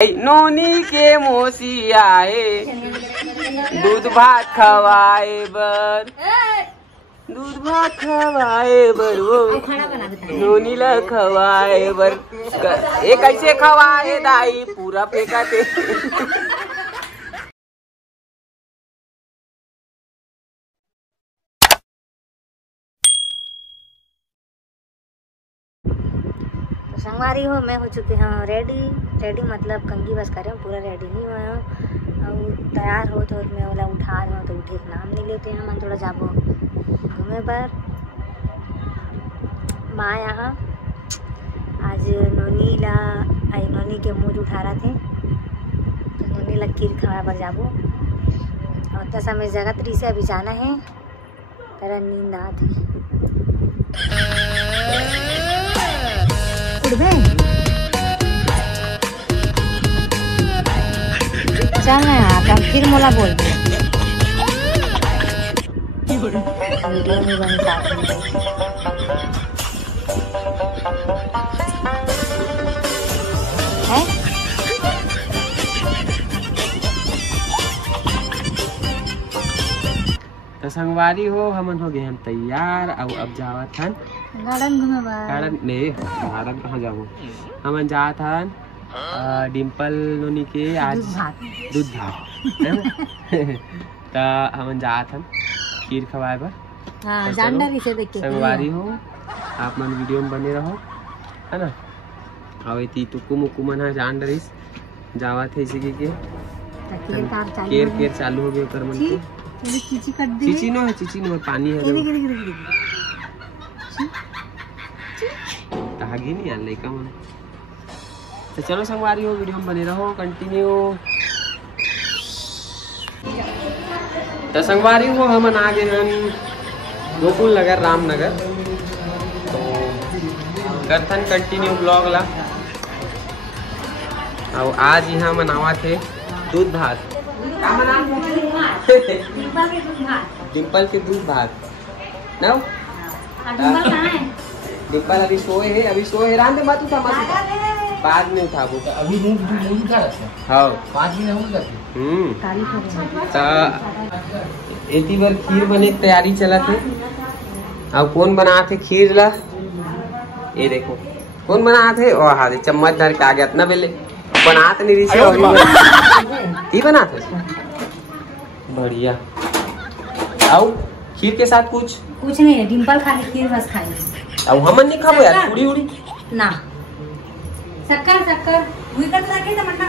नोनी के मोसी आए दूध भात खवाए बर, दूध भात खवाए बर वो नोनी ला खवाए बर। ये कैसे खवाए दाई पूरा फेंका थे। संगवारी हो, मैं हो चुकी हूँ रेडी मतलब कंगी बस कर रहे हूँ, पूरा रेडी नहीं हुआ हूँ और तैयार हो तो मैं वाला उठा रहा हूँ तो उठे नाम नहीं लेते हैं। मन थोड़ा जाबो घूमे पर माँ यहाँ आज नोनी के मुँह उठा रहे थे तो नोनी ला खीर खवा पर जाबो और उतना समय जगह तरी से अभी जाना है। तेरा नींद आती चल ना आता फिर मोला बोल वीडियो में बन है। तो संगवारी हो हमन हो गए हम तैयार और अब जावत हन गार्डन घूमे गार्डन नहीं, गार्डन कहाँ जाबो हमन जात हन डिम्पल नोनी के आज दूध भात तो हमन जात हन खीर खवाए बर। हाँ, जानदार इसे देख के संगवारी हो आप मन वीडियो में बने रहो है ना। और इती तुकु मुकु मन है जान डरिस जावत है इसी के केर चालू हो गए कर मन के चीची नो पानी है तागी नहीं आल लइका मन। तो चलो संगवारी हो वीडियो में बने रहो कंटिन्यू। तो संगवारी हो हमन आ गए हन गोकुल नगर रामनगर तो करथन कंटिन्यू ब्लॉग ला। और आज यहाँ मनावा थे दूध भात डिम्पल के दूध भात ना। डिम्पल अभी सोए राम दे मत उठा बाद में उठाबो अभी मूवी का रखा हाँ 5 मिनट हो गए। तो एती बार खीर बने की तैयारी चला थे। अब कौन बना थे खीर ला ये देखो कौन बना थे और हाँ चम्मच धर के आ गया इतना बेले बनाते नहीं रही बना थे बढ़िया। और खीर के साथ कुछ नहीं है, डिम्पल खा खीर बस खाएंगे। अब हमन नहीं खाबो यार पूरी उड़ी ना शक्कर हुई कर तो रखे तमन्ना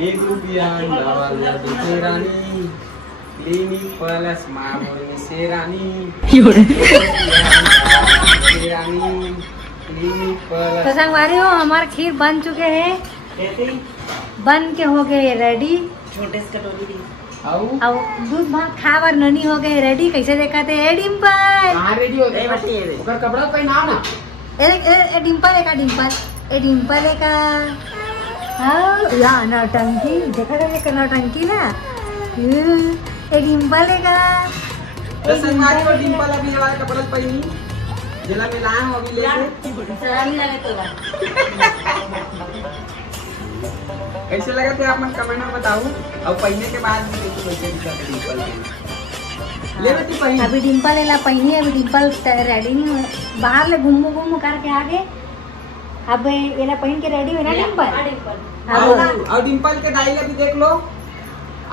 1 रुपया लड्डू रानी लेनी प्लस मामूली से रानी तो संगवारी हो हमारे खीर बन चुके हैं, बन के हो गए रेडी छोटे से कटोरी और दूध भात खावर ननी हो गए रेडी। कैसे देखा थे ए डिम्पल कहां रेडी हो गए ओकर कपड़ा पहनाओ ना ए डिम्पल का हाँ या नौटंकी देखा था नौटंकी ना ए डिम्पल का तो संगवारी हो डिम्पल अभी वाला कपड़ा पहनी जिला में लाए हो अभी लेके सलामी लगे तो कैसे लगा थे आप मन कमेंट में बताओ। और पहनने के बाद भी देखो कैसे दिखा था डिम्पल ले बेटी पहन। अभी डिम्पल ला पहनी अभी डिम्पल रेडी नहीं बाहर ले घूम करके आ गए। अब ये ला पहन के रेडी हुई ना डिम्पल। और डिम्पल के दाई ला भी देख लो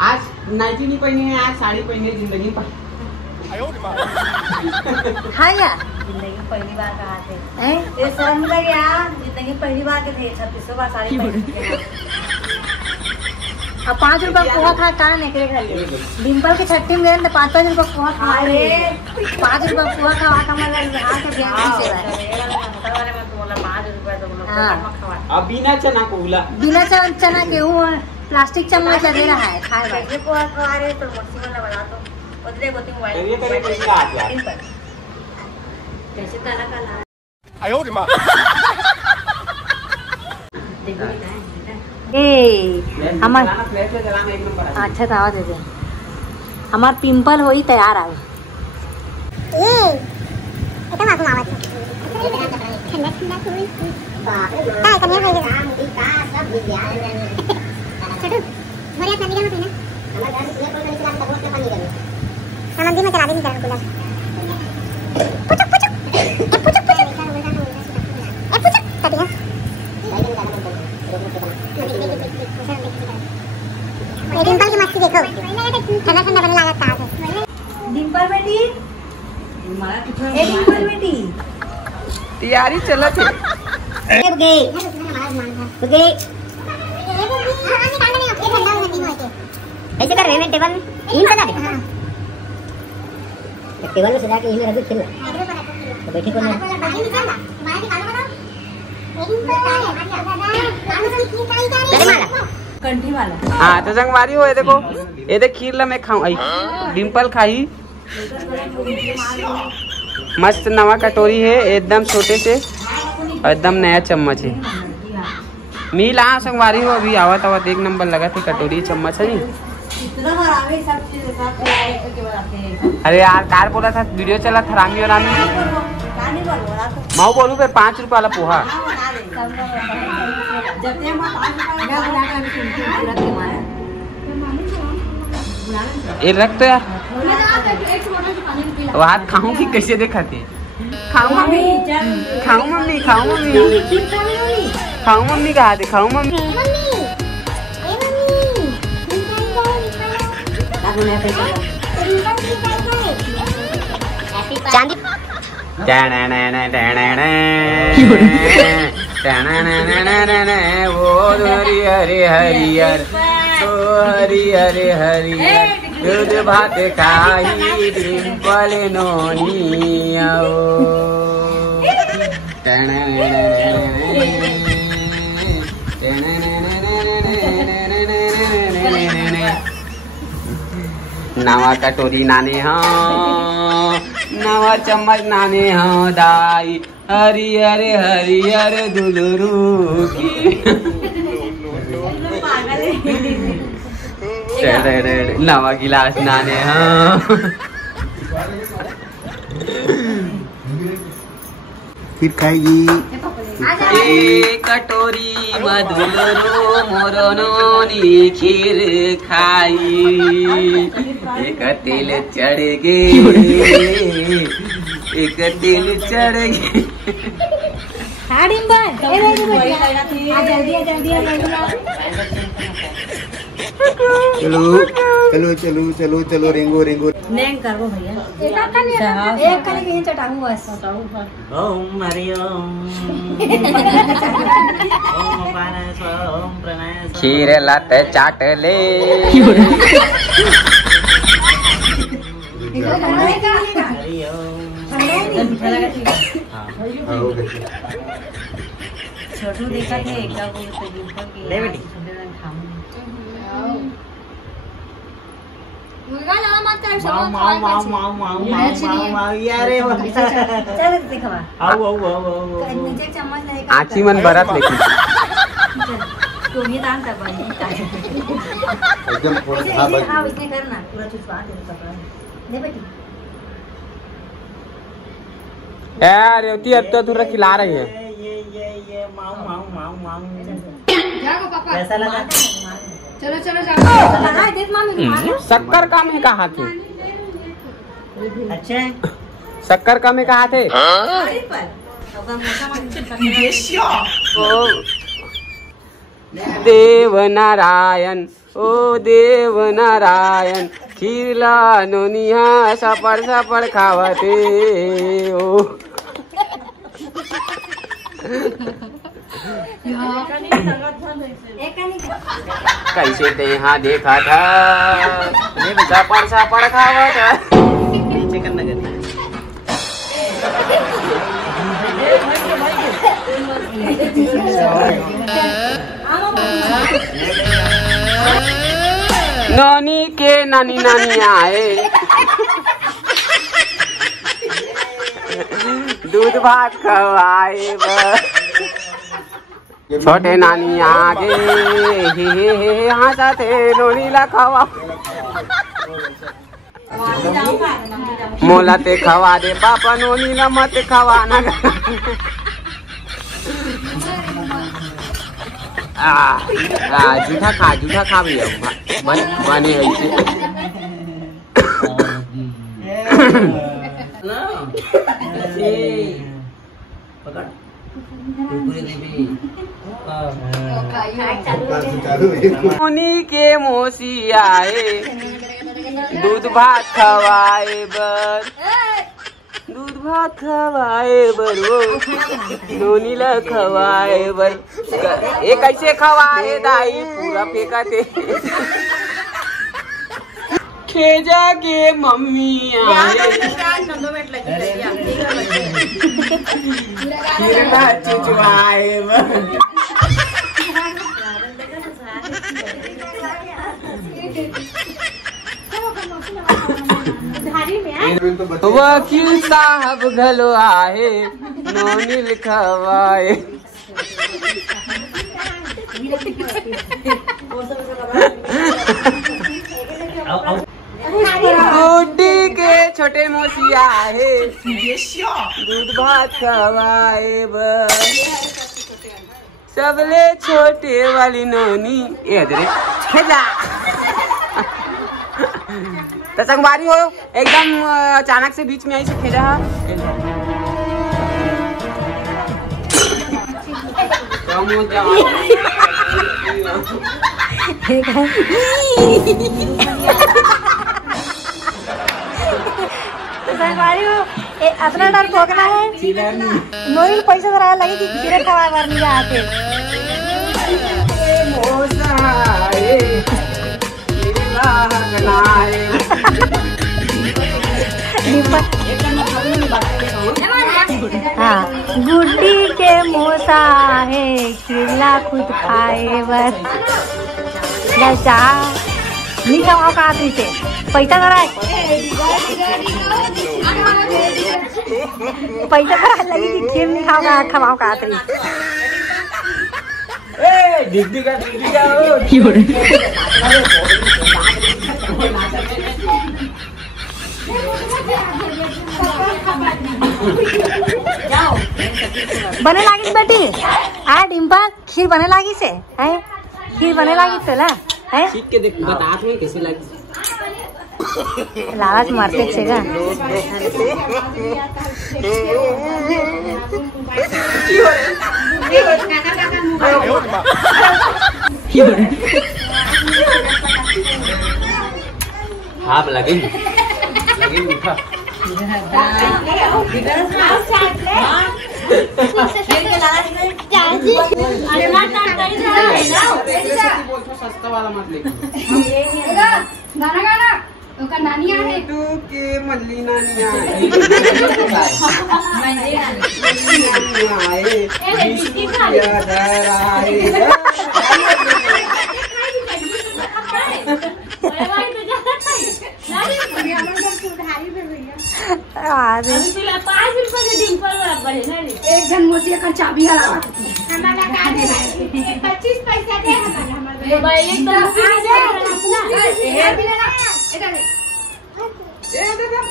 आज नाइटी नहीं पहनी है, आज साड़ी पहनी है जिंदगी पर। हाँ यार जिंदगी पहली बार कहा थे ये शर्म लगे यार जिंदगी पहली बार के थे 3600 बार साड़ी अब 5 रुपया पोहा खा कहा निकले घर डिम्पल के छट्टी में गए तो 5-5 रुपया पोहा खा 5 रुपया पोहा खा अब बिना चना को बिना चना के प्लास्टिक चम्मच दे रहा है खाए पोहा खा रहे तो कैसे काला हमार अच्छा तो आवाज दे हमार पिंपल हो ही तैयार आवे एकदम आवाज मंदिर में चला देंगे कूलर। डिम्पल की मस्ती देखो, ठंडा ठंडा बनने लगा ताज है। डिम्पल बेटी, ए डिम्पल बेटी, तैयारी चलत है। ऐसे कर रहे हैं टेबल में इन सजा दे। टेबल में सजा के इन्हें रख दे। तो बैठे कौन है? कंठी वाला। हाँ तो संगवारी हो, ये देखो, ये देख खीर ला मैं खाऊं। आई डिम्पल खाई। मस्त नवा कटोरी है, एकदम छोटे से, एकदम नया चम्मच है। मिला संगवारी हो, अभी आवत आवत एक नंबर लगा थे कटोरी चम्मच है नी। अरे यार कार बोला था वीडियो चला था रामी और रामी माऊ बोलू पे 5 रुपये वाला पोहा। ये रख तो यार हाथ खाऊं कि कैसे दिखाते? खाऊं मम्मी, खाऊं मम्मी, खाऊं मम्मी, खाऊं मम्मी कहा थे? खाऊं मम्मी। चांदी वो हरी हरे हरियर, तो हरी हरे हरियर, दूध भात खाई डिम्पल नोनिया। नवा कटोरी नाने हाँ, नवा चम्मच नाने हाँ दाई, हरियर हरियर दुलरू की। नवा गिलास नाने हाँ। फिर खाएगी। एक कटोरी मधुरो मोरनोनी खीर खाई, एक तेल चढ़ गए, एक तेल चढ़ गए। हाँ डिम्पल, जल्दी जल्दी चलो चलो चलो चलो चलो रेंगो रेंगो। नेंग करो भैया। एक करी के चटाऊ बस। ओम हरि ओम ओम पाना ओम प्रणय खीर लत चाट ले। हरि ओम। छोटू देखा थे क्या वो डिम्पल की ले बेटी। माऊ माऊ माऊ माऊ माऊ माऊ माऊ यारे चल दिखवा। आओ आओ आओ आओ नीचे चम्मच नहीं आची मन भरत लेकिन तो ये दान तब एकदम हाँ इसने करना पूरा चुचवा दे दे बेटी। यार रेवती अब तो थोड़ा खिला रही है। ये माऊ माऊ माऊ माऊ कैसा लगा? चलो चलो जाओ। शक्कर कम है कहा थे? अच्छा शक्कर कम है कहा थे? ओ देव नारायण, ओ देव नारायण, खीरला नोनिया सपड़ सपड़ खावते ओ। कैसे ते यहाँ देखा था सपड़ सपड़ खावा था। नीचे करना कर। नानी के नानी नानी आए, दूध भात खवाए, छोटे नानी आगे हे हंसा थे नोनी ला खवा, मोला ते खवा दे पापा नोनी ला मत खवाना। जूठा खा भैया बने ऐसे। उन्हीं के मोसी आए दूध भात खवाए बर, दूध भात खवाए बर वो नोनी ला खवाए बर। ये कैसे खवाए दाई पूरा फेंका थे। खेजा के मम्मी आए चुचवाए बर। वकील साहब घलो आए नोनी लिखवाए। गुड्डी के छोटे मोसिया है दूध भात खवाए बर। सबले छोटे वाली नोनी खेला तो संगवारी हो एकदम अचानक से बीच में आई से खेला। संगवारी हो अपना डर भोगना है। नोई पैसा जरा लगी कि खीरे खवाए बार नहीं आते। हाँ, गुड्डी के मोसा है खिला खुद खाए बस। नहीं खाओ का आदमी से पैसा करा पैसा करा लगी कि खीर नहीं खाओ का खवाओ का आदमी। बने लागी बेटी आ डिम्पा खीर बने लागी से है खीर बने लागी तो ला है सीख के देख बता तुम्हें कैसे लगी। लालच मारते छेगा। आप लगे मीठा सस्ता वाला मत लेके नानी है तू के मल्ली नानी एक जन मोसी का चाबी हला 25 पैसा दे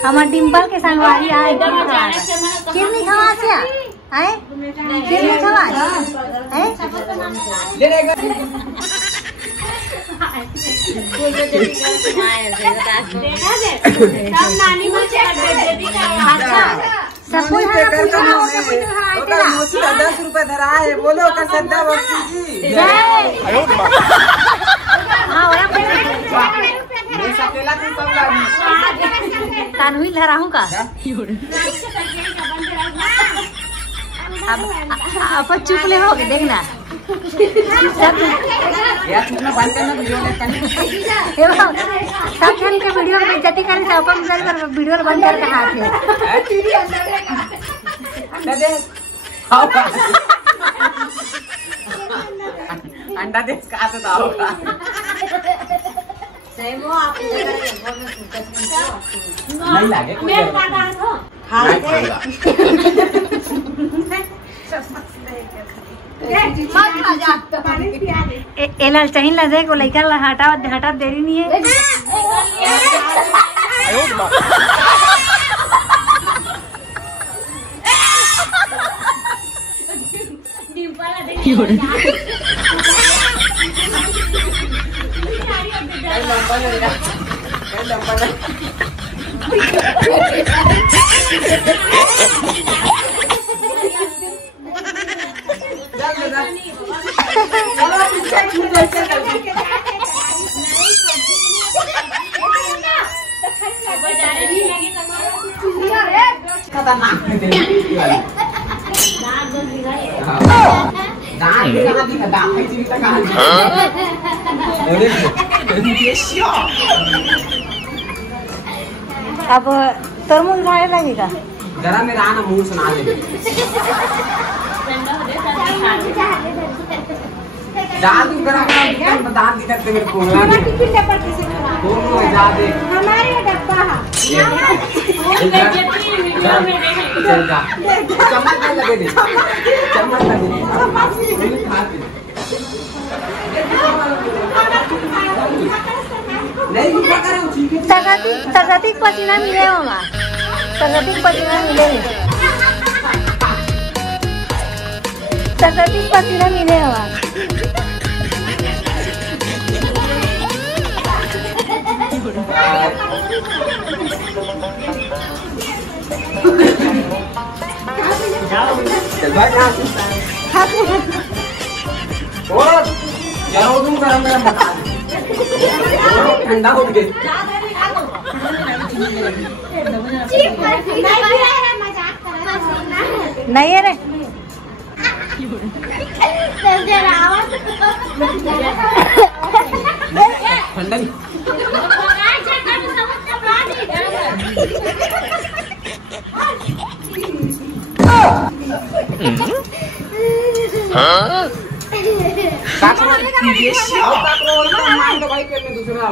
हमार डिम्पल के संगवारी आए खीर नहीं खवा से आए खीर नहीं खवा सब कोई 10 रुपए धरा है बोलो कर सद्दा वक्ती जी तानवी धराहूँ का अब चुप ले हो देखना सब जन के वीडियो में बेइज्जती करे से अपन वीडियो बंद करके हाथ है अंडा दे का तो होगा नहीं लागे एला चाहिए ला दे को लइका ला हटा देरी नहीं है। डिम्पल डंबल लगेगा डंबल अब तरमुज खाने लगी का जरा मेरा आना मुंह सुना दे दाल तू करा बता दी करते मेरे को दोनों जा दे हमारे डब्बा चल जा चम्मच लगे दे चम्मच लगे नहीं क्या करे ठीक है तगती पसीना मिले होगा तगती पसीना मिले तगती पसीना मिले होगा चल भाई यहाँ और चलो तुम गरम गरम बता ठंडा हो गया नहीं है रे ठंडा दूसरा